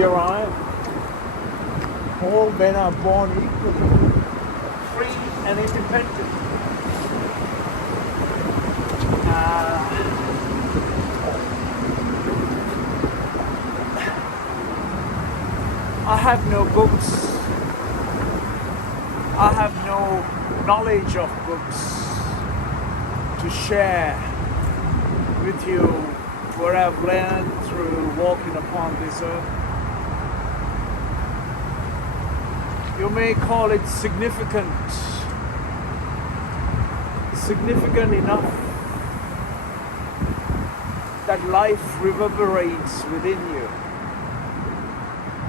Here I am. All men are born equally, free and independent. I have no books. I have no knowledge of books to share with you what I've learned through walking upon this earth. You may call it significant enough that life reverberates within you.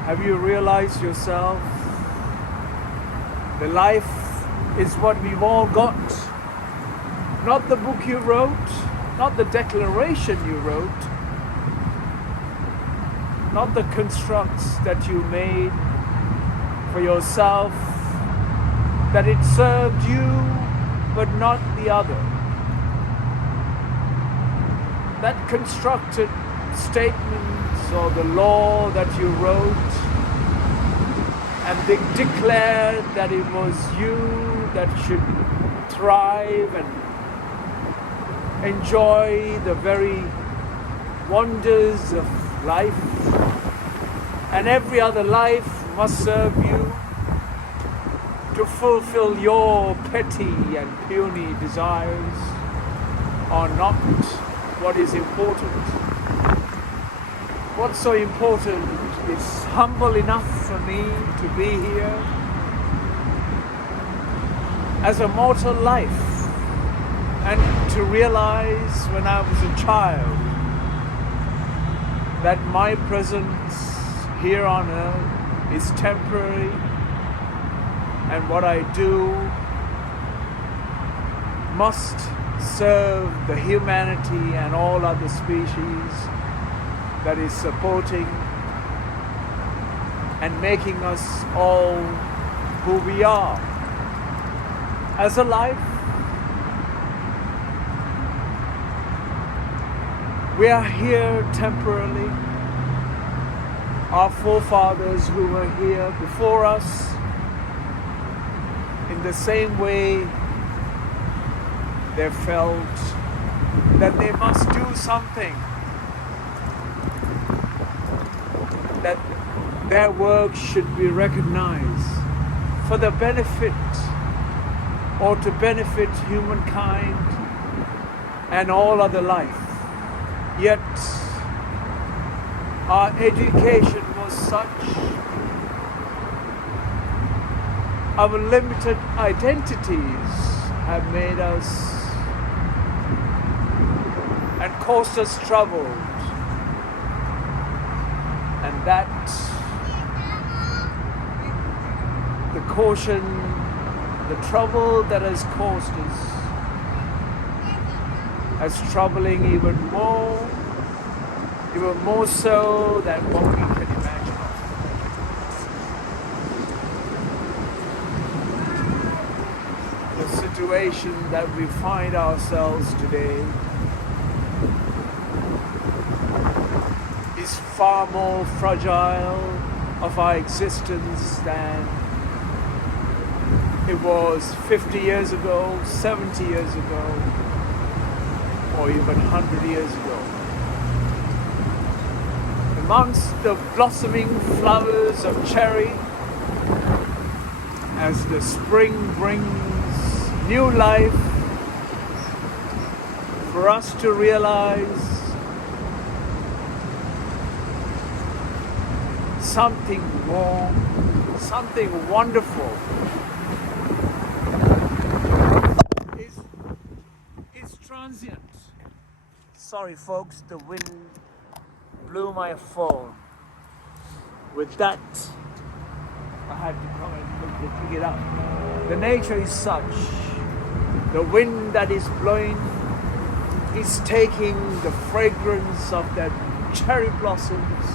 Have you realized yourself? The life is what we've all got. Not the book you wrote, not the declaration you wrote, not the constructs that you made for yourself, that it served you, but not the other. That constructed statements or the law that you wrote, and they declared that it was you that should thrive and enjoy the very wonders of life, and every other life must serve you to fulfill your petty and puny desires, are not what is important. What's so important is humble enough for me to be here as a mortal life, and to realize when I was a child that my presence here on earth is temporary, and what I do must serve the humanity and all other species that is supporting and making us all who we are. As a life, we are here temporarily. Our forefathers who were here before us, in the same way, they felt that they must do something, that their work should be recognized for the benefit or to benefit humankind and all other life. Yet our education was such, our limited identities have made us and caused us trouble, and that the caution, the trouble that has caused us as troubling even more so than what we can imagine. The situation that we find ourselves today is far more fragile of our existence than it was 50 years ago, 70 years ago, or even 100 years ago. Amongst the blossoming flowers of cherry, as the spring brings new life, for us to realize something more, something wonderful is transient. Sorry folks, the wind blew my phone. With that, I had to come and pick it up. The nature is such. The wind that is blowing is taking the fragrance of that cherry blossoms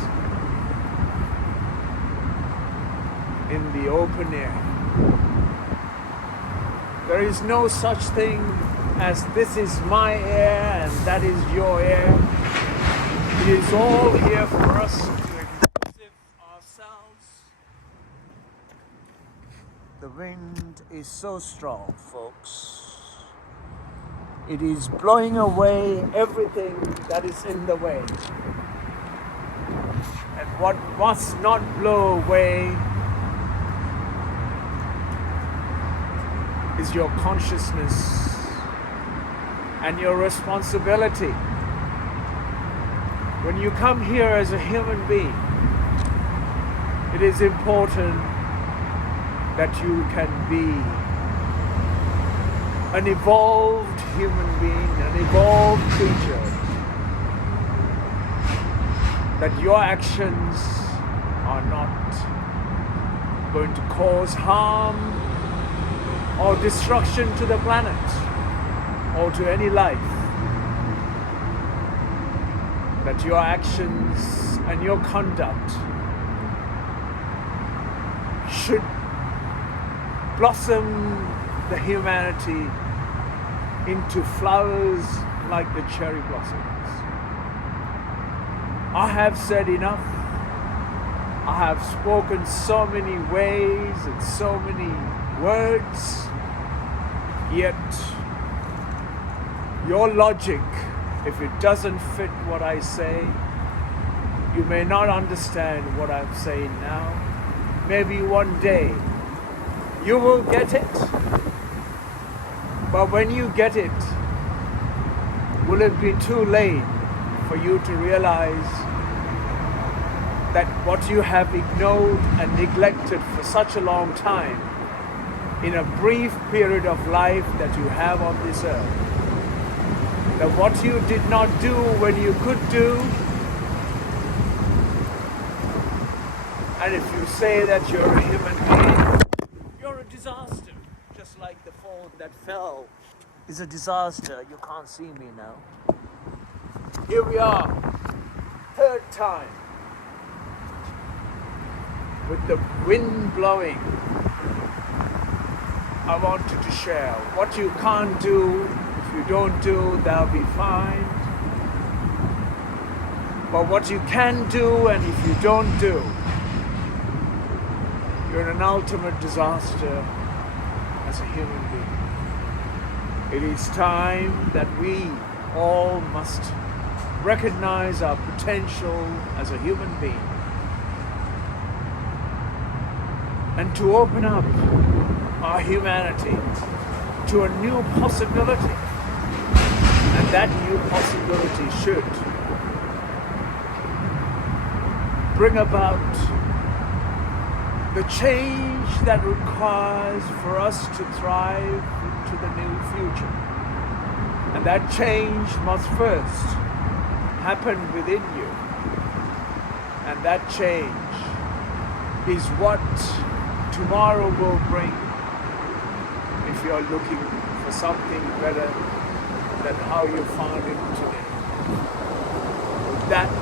in the open air. There is no such thing as this is my air and that is your air. It is all here for us to express wind is so strong, folks. It is blowing away everything that is in the way. And what must not blow away is your consciousness and your responsibility. When you come here as a human being, it is important that you can be an evolved human being, an evolved creature, that your actions are not going to cause harm or destruction to the planet or to any life. That your actions and your conduct should blossom the humanity into flowers like the cherry blossoms. I have said enough. I have spoken so many ways and so many words, yet your logic, if it doesn't fit what I say, you may not understand what I'm saying now. Maybe one day you will get it. But when you get it, will it be too late for you to realize that what you have ignored and neglected for such a long time in a brief period of life that you have on this earth, that what you did not do when you could do, and if you say that you're a human being, you're a disaster. Just like the phone that fell is a disaster. You can't see me now. Here we are, third time, with the wind blowing. I wanted to share what you can't do. If you don't do, that'll be fine. But what you can do, and if you don't do, you're an ultimate disaster as a human being. It is time that we all must recognize our potential as a human being and to open up our humanity to a new possibility. And that new possibility should bring about the change that requires for us to thrive into the new future. And that change must first happen within you. And that change is what tomorrow will bring if you're looking for something better than how you found it today. With that,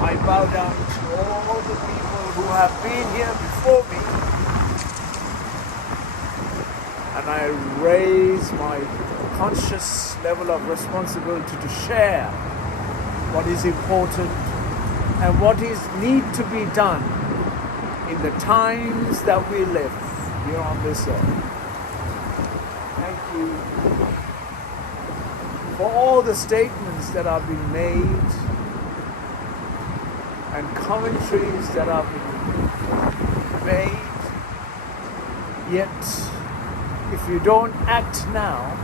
I bow down to all the people who have been here before me, and I raise my conscious level of responsibility to share what is important and what is need to be done in the times that we live here on this earth. Thank you for all the statements that have been made and commentaries that have been made. Yet, if you don't act now,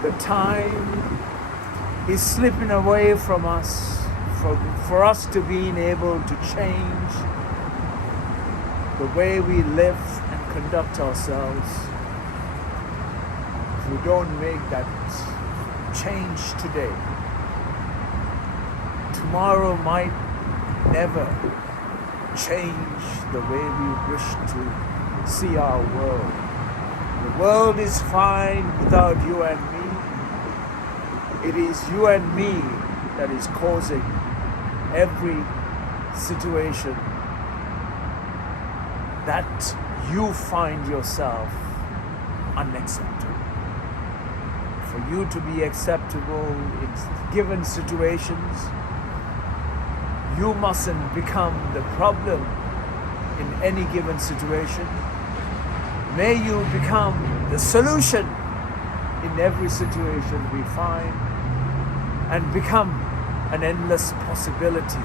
the time is slipping away from us for us to being able to change the way we live and conduct ourselves. If we don't make that change today, tomorrow might never change the way we wish to see our world. The world is fine without you and me. It is you and me that is causing every situation that you find yourself unacceptable. For you to be acceptable in given situations, you mustn't become the problem in any given situation. May you become the solution in every situation we find and become an endless possibility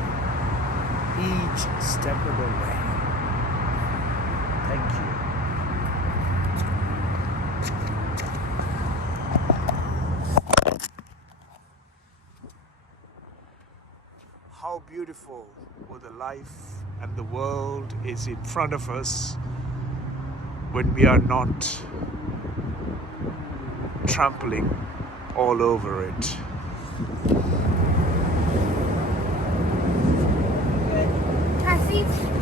each step of the way. Thank you. How beautiful will the life and the world is in front of us when we are not trampling all over it. Cassie?